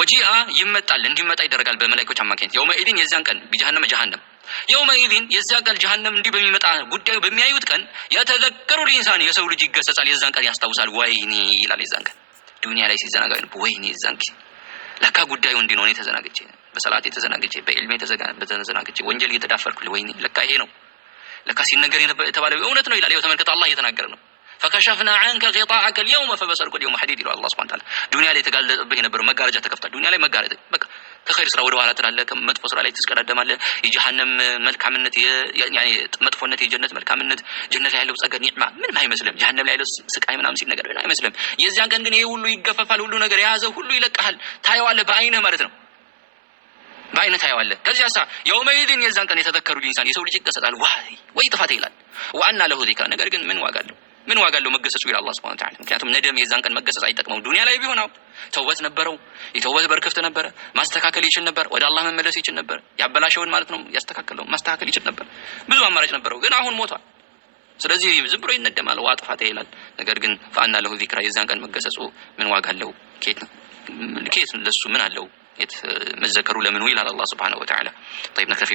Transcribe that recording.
ወጂአ ይመጣል እንዲመጣ ይደረጋል በመላእክቶች አማካኝነት የውመኢዲን የዛን ቀን በጀሃነም የውመኢዲን የዛን ቀን ጀሃነም እንዲህ በሚመጣ ጉዳዩ በሚያዩት ቀን የተዘከሩ ኢንሳን የሰው ልጅ ይገሰጻል የዛን ቀን ያስታውሳል ወይኔ ይላል የዛን ቀን ዱንያ ላይ ሲዘናጋ ወይኔ የዛን ጊዜ ለካ ጉዳዩ እንዲህ ነው ተዘናግቼ በሰላት የተዘናግቼ በኢልም የተዘናግቼ ወንጀል እየተዳፈርኩ ወይኔ ለካ ይሄ ነው ለካ ሲነገር የተባለው እውነት ነው ይላል ተመልከቱ አላህ እየተናገረ ነው فكشفنا عنك غطاءك اليوم فبصرك اليوم حديد ይላል አላህ Subhanahu Wa Ta'ala ዱንያ ላይ ተጋለጠብህ የነበረ መጋረጃ ተከፍቷል ዱንያ ላይ መጋረጥ በቃ ከኸይር ስራ ወደ ኋላ ትላለህ ከመጥፎ ስራ ላይ ትስቀዳደማለህ የጀሃነም መልካምነት ያኒ መጥፎነት የጀነት መልካምነት ጀነት ላይ ያለው ጸጋ ኒዕማ ምንም አይመስልም ጀሃነም ላይ ያለው ስቃይ ምናምን ሲል ነገር ምንም አይመስልም የዚያን ቀን ግን ይሄ ሁሉ ይገፈፋል ሁሉ ነገር የያዘው ሁሉ ይለቀሃል ታየዋለህ በአይንህ ማለት ነው በአይንህ ታየዋለህ ከዚያሳ የውመኢዲን የዛን ቀን የተዘከሩ ኢንሳን የሰው ልጅ ይገሰጻል ወይ ጥፋት ይላል ወአና ለሁ ዚክራ ነገር ግን ምን ዋጋ አለው መገሰጹ ይላል አላህ Subhanahu Wa Ta'ala ምክንያቱም ነደም የዛን ቀን መገሰጽ አይጠቅመው ዱንያ ላይ ቢሆን ተውበት ነበረው የተውበት በርክፍት ነበር ማስተካከል ይችል ነበር ወደ አላህ መመለስ ይችል ነበር ያበላሸውን ማለት ነው ያስተካከለው ማስተካከል ይችል ነበር ብዙ አማራጭ ነበረው ግን አሁን ሞቷል ስለዚህ ዝም ብሎ ይነደማል ዋጥፋት ይላል ነገር ግን ፈአና ለሁ ዚክራ የዛን ቀን መገሰጹ ምን ዋጋ አለው ኬት ለሱ ምን አለው መዘከሩ ለምን ይላል አላህ Subhanahu Wa Ta'ala طيب نكتفي